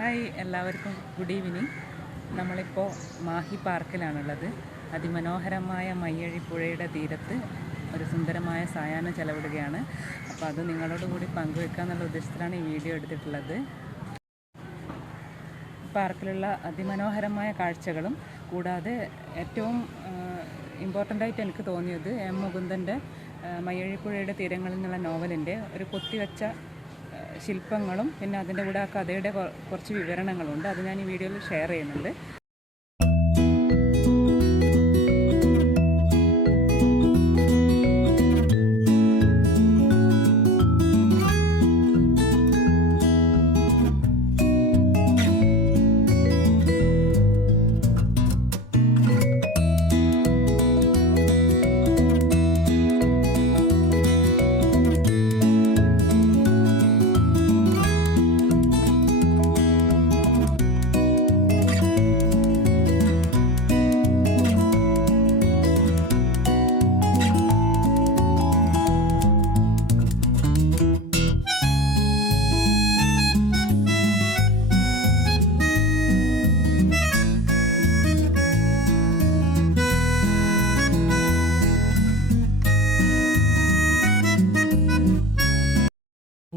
Hi എല്ലാവർക്കും good evening. നമ്മളിപ്പോൾ മാഹി പാർക്കിലാണുള്ളത്. അതിമനോഹരമായ മയ്യഴിപ്പുഴയുടെ തീരത്ത് ഒരു സുന്ദരമായ സായാഹ്നം ചെലവിടുകയാണ്. അപ്പോൾ അത് നിങ്ങളോട് കൂടി പങ്കുവെക്കുക എന്നുള്ള ഉദ്ദേശത്തിലാണ് ഈ വീഡിയോ എടുത്തിട്ടുള്ളത്. പാർക്കിലുള്ള അതിമനോഹരമായ കാഴ്ചകളും കൂടാതെ ഏറ്റവും ഇമ്പോർട്ടൻ്റായിട്ട് എനിക്ക് തോന്നിയത് എം മുകുന്ദൻ്റെ മയ്യഴിപ്പുഴയുടെ തീരങ്ങളിൽ നിന്നുള്ള നോവലിൻ്റെ ഒരു കൊത്തിവെച്ച ശില്പങ്ങളും പിന്നെ അതിൻ്റെ കൂടെ ആ കഥയുടെ കുറച്ച് വിവരണങ്ങളുണ്ട്. അത് ഞാൻ ഈ വീഡിയോയിൽ ഷെയർ ചെയ്യുന്നുണ്ട്.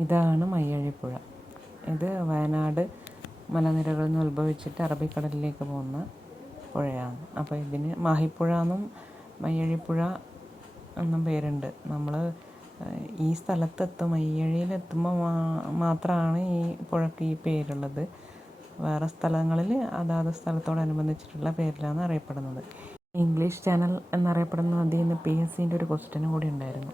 ഇതാണ് മയ്യഴിപ്പുഴ. ഇത് വയനാട് മലനിരകളിൽ നിന്ന് ഉത്ഭവിച്ചിട്ട് അറബിക്കടലിലേക്ക് പോകുന്ന പുഴയാണ്. അപ്പോൾ ഇതിന് മാഹിപ്പുഴ എന്നും മയ്യഴിപ്പുഴ എന്നും പേരുണ്ട്. നമ്മൾ ഈ സ്ഥലത്തെത്തും, മയ്യഴിയിലെത്തുമ്പോൾ മാത്രമാണ് ഈ പുഴയ്ക്ക് ഈ പേരുള്ളത്. വേറെ സ്ഥലങ്ങളിൽ അതാത് സ്ഥലത്തോടനുബന്ധിച്ചിട്ടുള്ള പേരിലാണ് അറിയപ്പെടുന്നത്. ഇംഗ്ലീഷ് ചാനൽ എന്നറിയപ്പെടുന്ന അതിൽ നിന്ന് PSCൻ്റെ ഒരു ക്വസ്റ്റ്യനും കൂടി ഉണ്ടായിരുന്നു.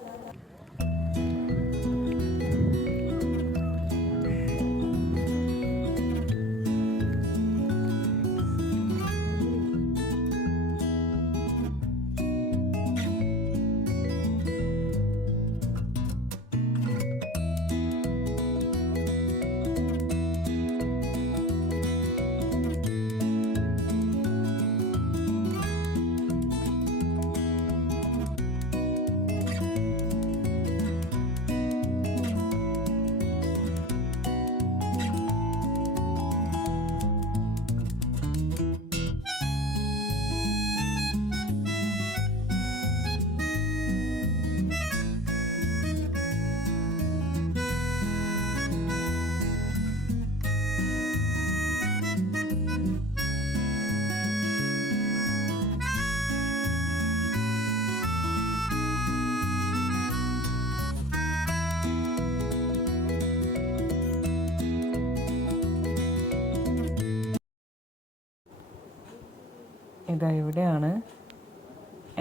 ഇവിടെയാണ്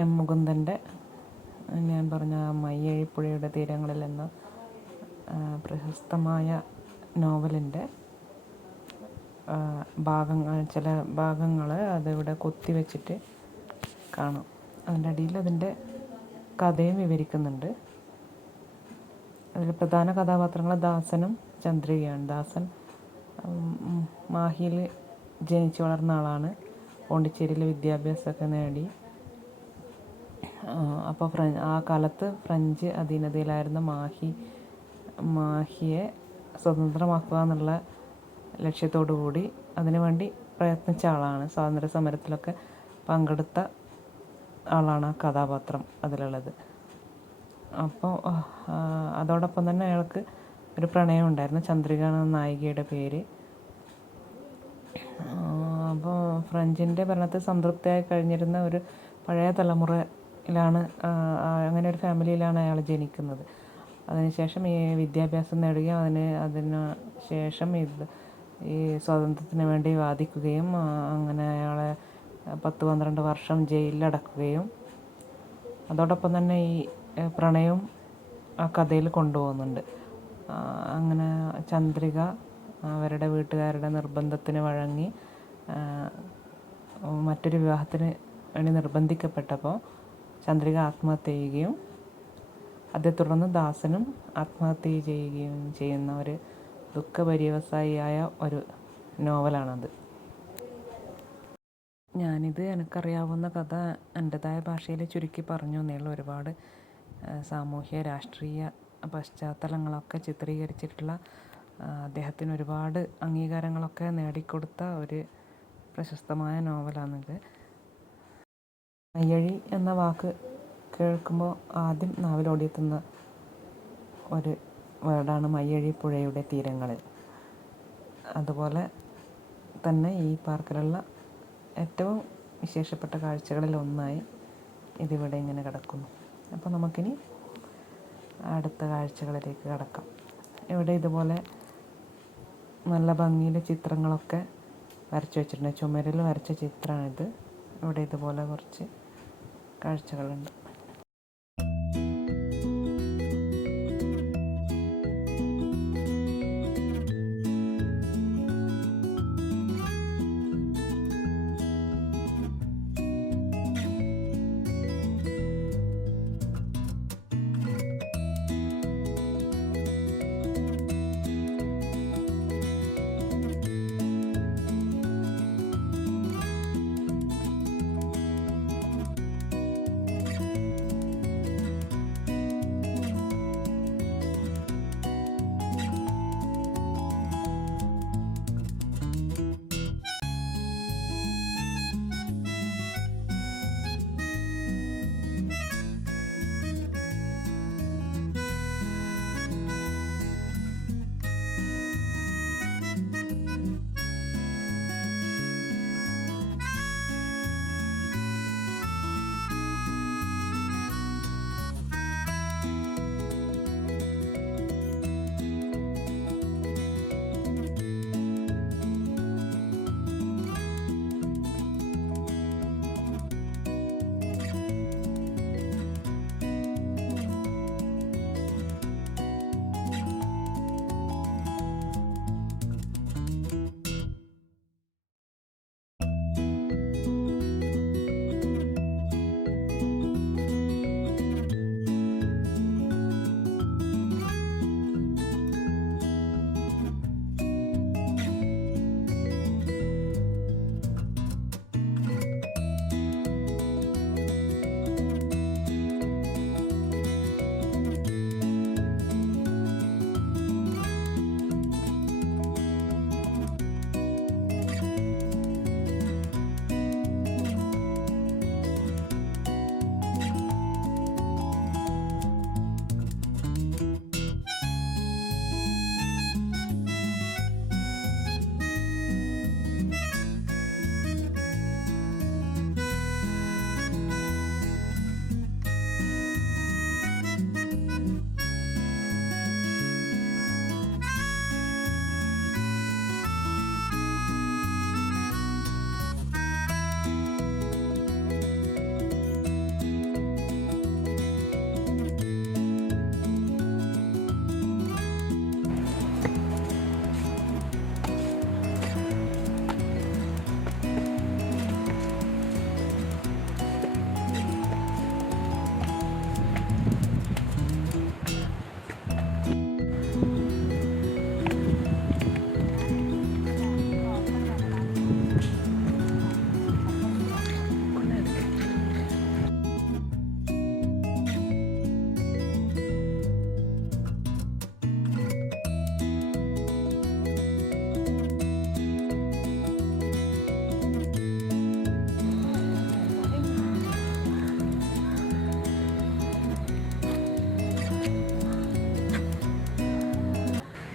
എം മുകുന്ദൻ്റെ ഞാൻ പറഞ്ഞ മയ്യഴിപ്പുഴയുടെ തീരങ്ങളിൽ എന്ന പ്രശസ്തമായ നോവലിൻ്റെ ചില ഭാഗങ്ങൾ അതിവിടെ കൊത്തിവെച്ചിട്ട് കാണാം. അതിൻ്റെ അടിയിൽ അതിൻ്റെ കഥയും വിവരിക്കുന്നുണ്ട്. അതിൽ പ്രധാന കഥാപാത്രങ്ങൾ ദാസനും ചന്ദ്രികയാണ്. ദാസൻ മാഹിയിൽ ജനിച്ചു വളർന്ന ആളാണ്. പോണ്ടിച്ചേരിയിൽ വിദ്യാഭ്യാസമൊക്കെ നേടി. അപ്പോൾ ആ കാലത്ത് ഫ്രഞ്ച് അധീനതയിലായിരുന്ന മാഹിയെ സ്വതന്ത്രമാക്കുക എന്നുള്ള ലക്ഷ്യത്തോടു കൂടി അതിനുവേണ്ടി പ്രയത്നിച്ച ആളാണ്. സ്വാതന്ത്ര്യ സമരത്തിലൊക്കെ പങ്കെടുത്ത ആളാണ് ആ കഥാപാത്രം അതിലുള്ളത്. അപ്പോൾ അതോടൊപ്പം തന്നെ അയാൾക്ക് ഒരു പ്രണയം ഉണ്ടായിരുന്നു. ചന്ദ്രിക എന്ന നായികയുടെ പേര്. അപ്പോൾ ഫ്രഞ്ചിൻ്റെ ഭരണത്തിൽ സംതൃപ്തിയായി കഴിഞ്ഞിരുന്ന ഒരു പഴയ തലമുറയിലാണ്, അങ്ങനെ ഒരു ഫാമിലിയിലാണ് അയാൾ ജനിക്കുന്നത്. അതിനുശേഷം ഈ വിദ്യാഭ്യാസം നേടുകയും അതിന് ശേഷം ഈ സ്വാതന്ത്ര്യത്തിന് വേണ്ടി വാദിക്കുകയും അങ്ങനെ അയാളെ 10-12 വർഷം ജയിലിലടക്കുകയും അതോടൊപ്പം തന്നെ ഈ പ്രണയവും ആ കഥയിൽ കൊണ്ടുപോകുന്നുണ്ട്. അങ്ങനെ ചന്ദ്രിക അവരുടെ വീട്ടുകാരുടെ നിർബന്ധത്തിന് വഴങ്ങി മറ്റൊരു വിവാഹത്തിന് വേണ്ടി നിർബന്ധിക്കപ്പെട്ടപ്പോൾ ചന്ദ്രിക ആത്മഹത്യ ചെയ്യുകയും അതേ തുടർന്ന് ദാസനും ആത്മഹത്യ ചെയ്യുകയും ചെയ്യുന്ന ഒരു ദുഃഖപര്യവസായിയായ ഒരു നോവലാണത്. ഞാനിത് എനിക്കറിയാവുന്ന കഥ എൻ്റെതായ ഭാഷയിൽ ചുരുക്കി പറഞ്ഞു എന്നേയുള്ളൂ. ഒരുപാട് സാമൂഹ്യ രാഷ്ട്രീയ പശ്ചാത്തലങ്ങളൊക്കെ ചിത്രീകരിച്ചിട്ടുള്ള അദ്ദേഹത്തിന് ഒരുപാട് അംഗീകാരങ്ങളൊക്കെ നേടിക്കൊടുത്ത ഒരു പ്രശസ്തമായ നോവലാണിത്. മയ്യഴി എന്ന വാക്ക് കേൾക്കുമ്പോൾ ആദ്യം നാവിലോടിയെത്തുന്ന ഒരു വേർഡാണ് മയ്യഴി പുഴയുടെ തീരങ്ങളിൽ. അതുപോലെ തന്നെ ഈ പാർക്കിലുള്ള ഏറ്റവും വിശേഷപ്പെട്ട കാഴ്ചകളിൽ ഒന്നായി ഇതിവിടെ ഇങ്ങനെ കിടക്കുന്നു. അപ്പോൾ നമുക്കിനി അടുത്ത കാഴ്ചകളിലേക്ക് കടക്കാം. ഇവിടെ ഇതുപോലെ നല്ല ഭംഗിയിൽ ചിത്രങ്ങളൊക്കെ വരച്ചു വെച്ചിട്ടുണ്ട്. ചുമരിൽ വരച്ച ചിത്രമാണിത്. ഇവിടെ ഇതുപോലെ കുറച്ച് കാഴ്ചകളുണ്ട്.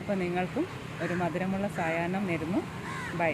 അപ്പോൾ നിങ്ങൾക്കും ഒരു മധുരമുള്ള സായാഹ്നം നേരുന്നു. ബൈ.